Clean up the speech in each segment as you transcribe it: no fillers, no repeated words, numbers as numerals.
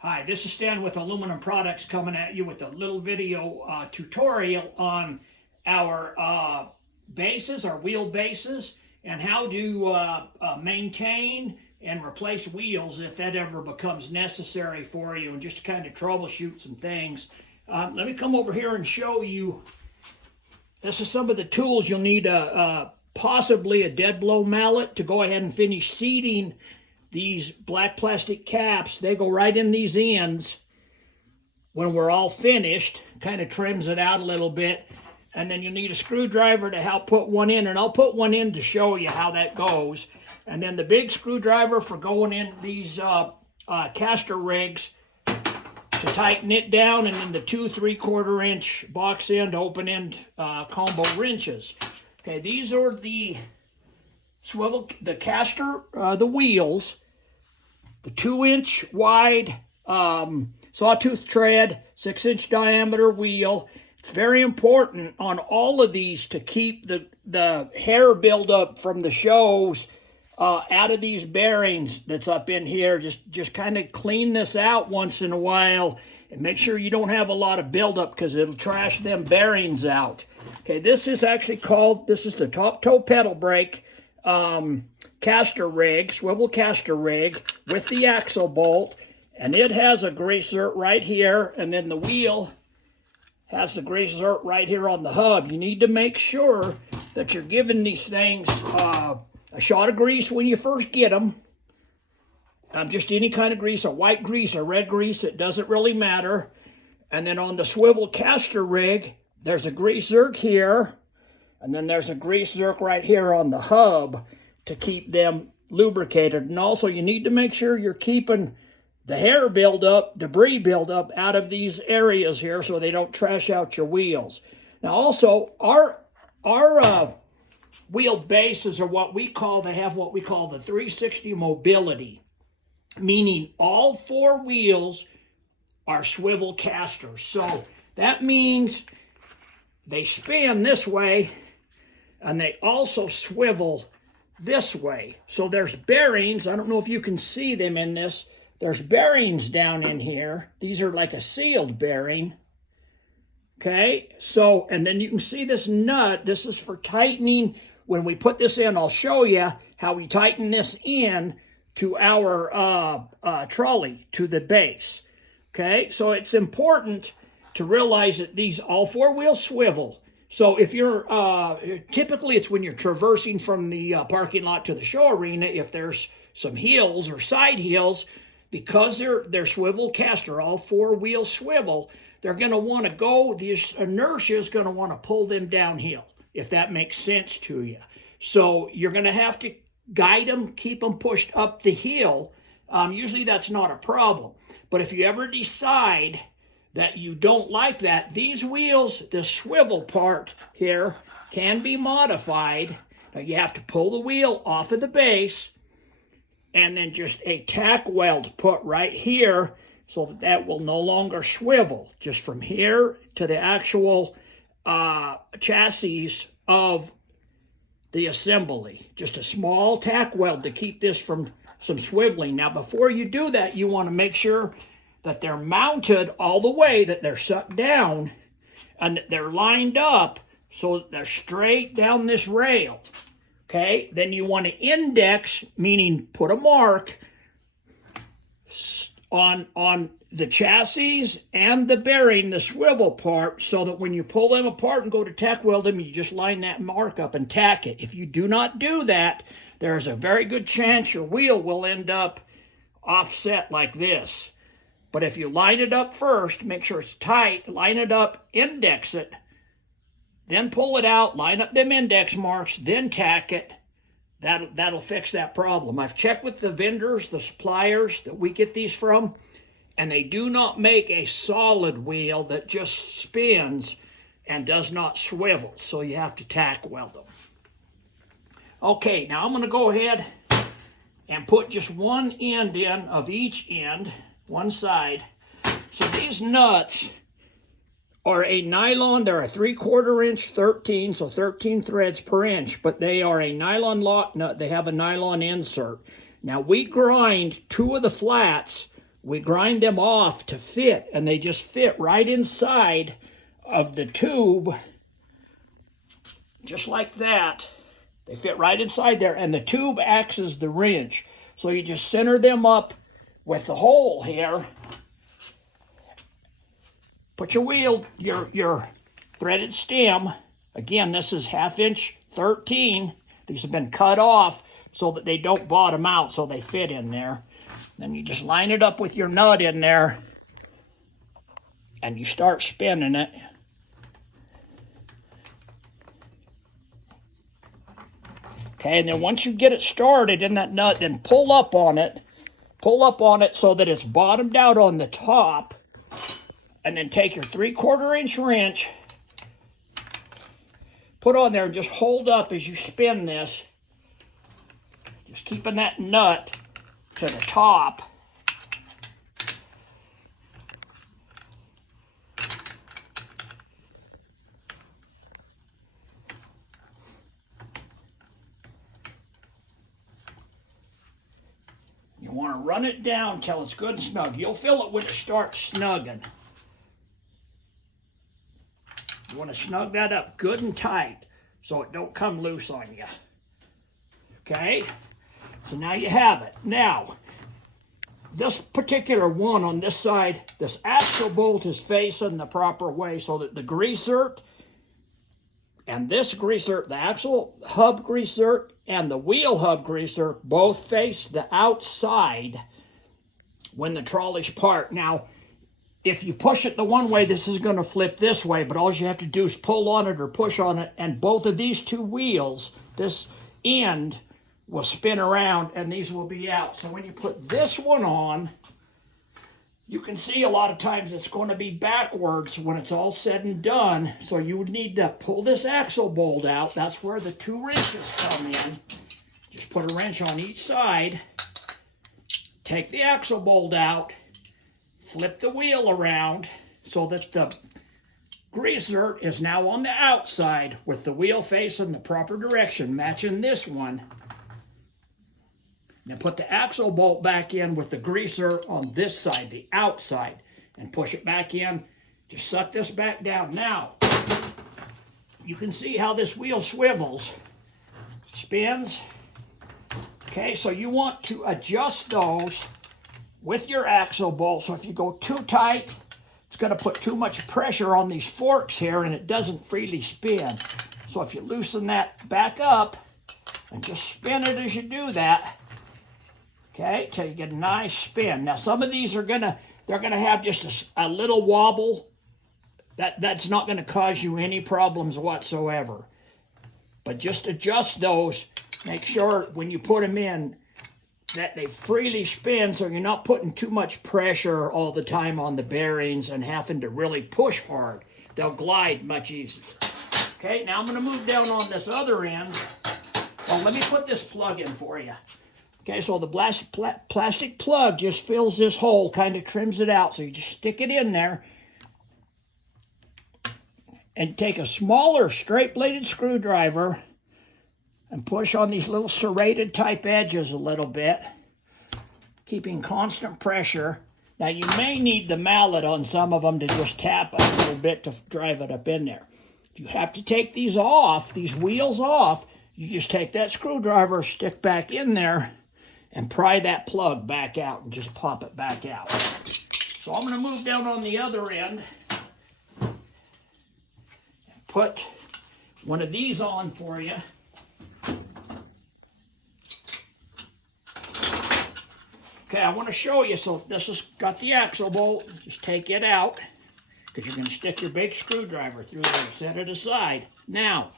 Hi, this is Stan with Aluminum Products coming at you with a little video tutorial on our bases, our wheel bases, and how to maintain and replace wheels if that ever becomes necessary for you, and just to kind of troubleshoot some things. Let me come over here and show you. This is some of the tools you'll need. Possibly a dead blow mallet to go ahead and finish seating these black plastic caps. They go right in these ends when we're all finished. Kind of trims it out a little bit. And then you need a screwdriver to help put one in, and I'll put one in to show you how that goes. And then the big screwdriver for going in these caster rigs to tighten it down, and then the 2 3/4 inch box end, open end combo wrenches. Okay, these are the caster, the wheels, the 2-inch wide sawtooth tread, 6-inch diameter wheel. It's very important on all of these to keep the hair buildup from the shows out of these bearings that's up in here. Just kind of clean this out once in a while and make sure you don't have a lot of buildup, because it'll trash them bearings out. Okay, this is actually called, this is the top toe pedal brake caster rig, swivel caster rig with the axle bolt, and it has a grease zert right here, and then the wheel has the grease zert right here on the hub. You need to make sure that you're giving these things a shot of grease when you first get them. Just any kind of grease, a white grease, a red grease, it doesn't really matter. And then on the swivel caster rig, there's a grease zerk here, and then there's a grease zerk right here on the hub to keep them lubricated. And also you need to make sure you're keeping the hair buildup, debris buildup out of these areas here so they don't trash out your wheels. Now also, our wheel bases are what we call, they have what we call the 360 mobility, meaning all 4 wheels are swivel casters. So that means they spin this way, and they also swivel this way. So there's bearings. I don't know if you can see them in this. There's bearings down in here. These are like a sealed bearing. Okay, so, and then you can see this nut. This is for tightening. When we put this in, I'll show you how we tighten this in to our trolley, to the base. Okay, so it's important to realize that these all 4 wheels swivel. So if you're, typically it's when you're traversing from the parking lot to the show arena, if there's some hills or side hills, because they're swivel caster, all 4 wheels swivel, they're going to want to go, the inertia is going to want to pull them downhill, if that makes sense to you. So you're going to have to guide them, keep them pushed up the hill. Usually that's not a problem. But if you ever decide that you don't like that, these wheels, the swivel part here, can be modified. Now you have to pull the wheel off of the base, and then just a tack weld put right here so that that will no longer swivel, just from here to the actual chassis of the assembly. Just a small tack weld to keep this from some swiveling. Now before you do that, you want to make sure that they're mounted all the way, that they're sucked down, and that they're lined up so that they're straight down this rail. Okay, then you want to index, meaning put a mark on the chassis and the bearing, the swivel part, so that when you pull them apart and go to tack weld them, you just line that mark up and tack it. If you do not do that, there's a very good chance your wheel will end up offset like this. But if you line it up first, make sure it's tight, line it up, index it, then pull it out, line up them index marks, then tack it, that'll fix that problem. I've checked with the vendors, the suppliers that we get these from, and they do not make a solid wheel that just spins and does not swivel. So you have to tack weld them. Okay, now I'm going to go ahead and put just one end in of each end, one side. So these nuts are a nylon, they're a 3/4 inch 13, so 13 threads per inch, but they are a nylon lock nut. They have a nylon insert. Now we grind 2 of the flats we grind them off to fit, and they just fit right inside of the tube, just like that. They fit right inside there, and the tube acts as the wrench. So you just center them up with the hole here. Put your wheel, your threaded stem. Again, this is 1/2 inch 13. These have been cut off so that they don't bottom out, so they fit in there. Then you just line it up with your nut in there, and you start spinning it. Okay, and then once you get it started in that nut, then pull up on it so that it's bottomed out on the top, and then take your 3/4 inch wrench, put on there, and just hold up as you spin this, just keeping that nut to the top. You want to run it down till it's good and snug. You'll feel it when it starts snugging. You want to snug that up good and tight so it don't come loose on you. Okay? So now you have it. Now, this particular one on this side, this axle bolt is facing the proper way so that the greaser and this greaser, the axle hub greaser and the wheel hub greaser, both face the outside when the trolley's parked. Now, if you push it the one way, this is going to flip this way, but all you have to do is pull on it or push on it, and both of these two wheels, this end will spin around and these will be out. So when you put this one on, you can see a lot of times it's going to be backwards when it's all said and done. So you would need to pull this axle bolt out. That's where the 2 wrenches come in. Just put a wrench on each side. Take the axle bolt out. Flip the wheel around so that the greaser is now on the outside with the wheel facing the proper direction, matching this one. Then put the axle bolt back in with the greaser on this side, the outside, and push it back in. Just suck this back down. Now, you can see how this wheel swivels, spins. Okay, so you want to adjust those with your axle bolt. So if you go too tight, it's going to put too much pressure on these forks here and it doesn't freely spin. So if you loosen that back up and just spin it as you do that, okay, till you get a nice spin. Now some of these are they're gonna have just a little wobble. That's not gonna cause you any problems whatsoever. But just adjust those. Make sure when you put them in that they freely spin so you're not putting too much pressure all the time on the bearings and having to really push hard. They'll glide much easier. Okay, now I'm gonna move down on this other end. Well, let me put this plug in for you. Okay, so the plastic plug just fills this hole, kind of trims it out. So you just stick it in there and take a smaller straight-bladed screwdriver and push on these little serrated type edges a little bit, keeping constant pressure. Now you may need the mallet on some of them to just tap a little bit to drive it up in there. If you have to take these off, these wheels off, you just take that screwdriver, stick back in there, and pry that plug back out and just pop it back out. So I'm going to move down on the other end and put one of these on for you. Okay, I want to show you. So this has got the axle bolt. Just take it out because you're going to stick your big screwdriver through there. Set it aside. Now,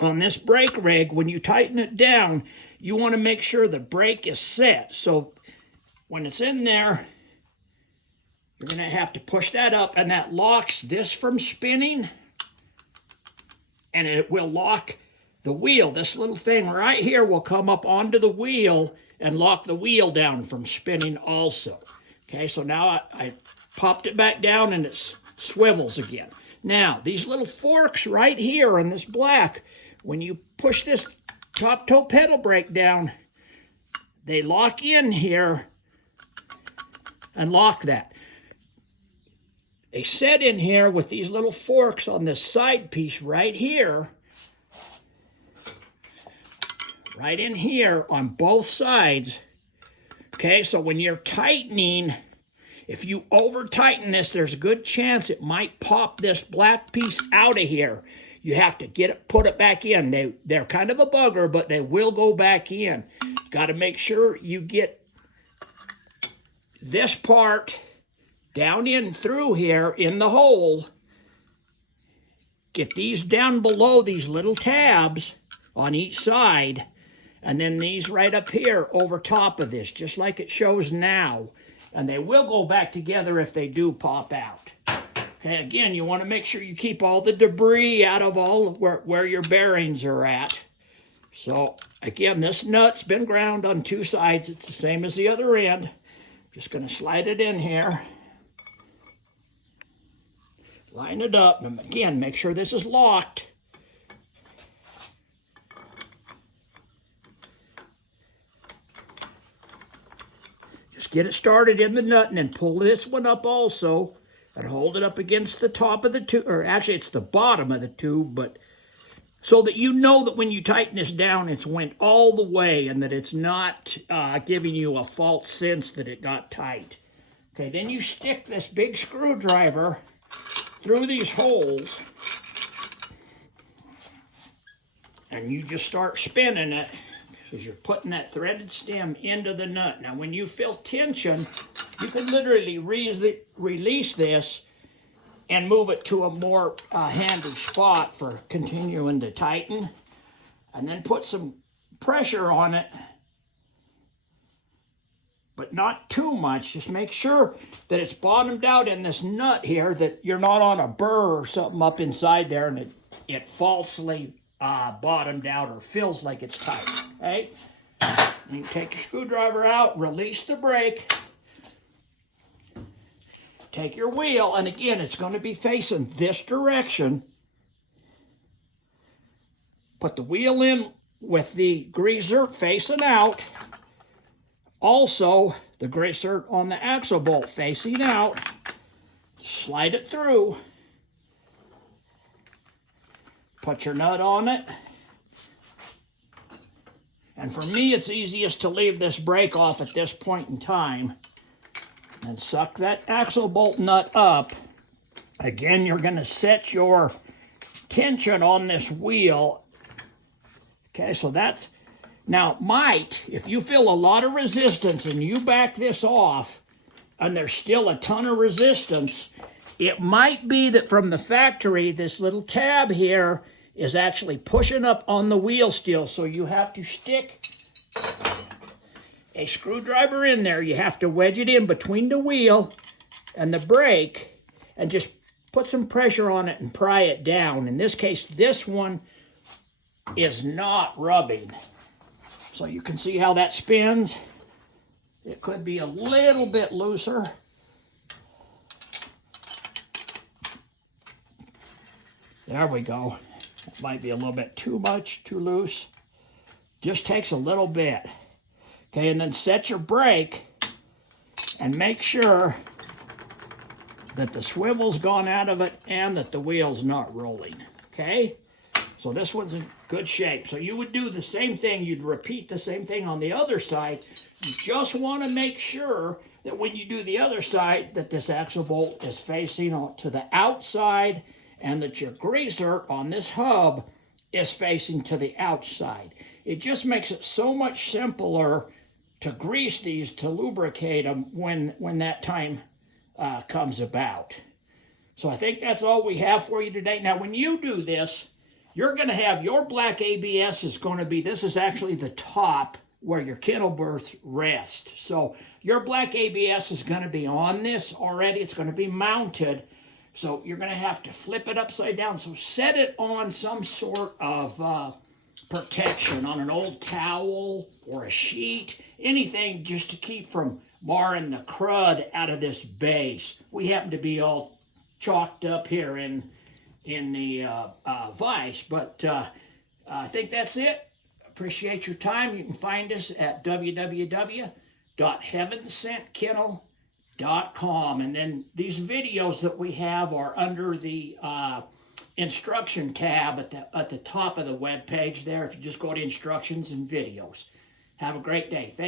on this brake rig, when you tighten it down, you want to make sure the brake is set. So when it's in there, you're going to have to push that up, and that locks this from spinning, and it will lock the wheel. This little thing right here will come up onto the wheel and lock the wheel down from spinning also. Okay, so now I popped it back down and it swivels again. Now, these little forks right here in this black, when you push this top toe pedal brake down, they lock in here and lock that. They set in here with these little forks on this side piece right here, right in here on both sides. Okay, so when you're tightening, if you over tighten this, there's a good chance it might pop this black piece out of here. You have to put it back in. They're kind of a bugger, but they will go back in. Got to make sure you get this part down in through here in the hole. Get these down below these little tabs on each side, and then these right up here over top of this, just like it shows now. And they will go back together if they do pop out. Okay, again, you want to make sure you keep all the debris out of all where your bearings are at. So, again, this nut's been ground on two sides. It's the same as the other end. Just going to slide it in here. Line it up. And again, make sure this is locked. Just get it started in the nut and then pull this one up also. And hold it up against the top of the tube, or actually it's the bottom of the tube, but so that you know that when you tighten this down, it's went all the way and that it's not giving you a false sense that it got tight. Okay, then you stick this big screwdriver through these holes and you just start spinning it because you're putting that threaded stem into the nut. Now, when you feel tension, you can literally release this and move it to a more handy spot for continuing to tighten. And then put some pressure on it, but not too much. Just make sure that it's bottomed out in this nut here, that you're not on a burr or something up inside there and it falsely bottomed out or feels like it's tight, okay? You take your screwdriver out, release the brake, take your wheel, and again, it's going to be facing this direction. Put the wheel in with the greaser facing out. Also, the greaser on the axle bolt facing out. Slide it through. Put your nut on it. And for me, it's easiest to leave this brake off at this point in time. And suck that axle bolt nut up. Again, you're going to set your tension on this wheel. Okay, so that's... Now, if you feel a lot of resistance and you back this off and there's still a ton of resistance, it might be that from the factory, this little tab here is actually pushing up on the wheel still. So you have to stick a screwdriver in there. You have to wedge it in between the wheel and the brake and just put some pressure on it and pry it down. In this case, this one is not rubbing. So you can see how that spins. It could be a little bit looser. There we go. It might be a little bit too much, too loose. Just takes a little bit. Okay, and then set your brake and make sure that the swivel's gone out of it and that the wheel's not rolling. Okay? So this one's in good shape. So you would do the same thing. You'd repeat the same thing on the other side. You just want to make sure that when you do the other side, that this axle bolt is facing to the outside and that your greaser on this hub is facing to the outside. It just makes it so much simpler to grease these, to lubricate them when that time comes about. So I think that's all we have for you today. Now, when you do this, you're going to have your black ABS is going to be, this is actually the top where your kennel berths rest. So your black ABS is going to be on this already. It's going to be mounted. So you're going to have to flip it upside down. So set it on some sort of protection, on an old towel or a sheet, anything just to keep from marring the crud out of this base. We happen to be all chalked up here in the vise, but I think that's it. Appreciate your time. You can find us at www.heavenscentkennel.com. And then these videos that we have are under the instruction tab at the top of the web page there. If you just go to instructions and videos. Have a great day. Thank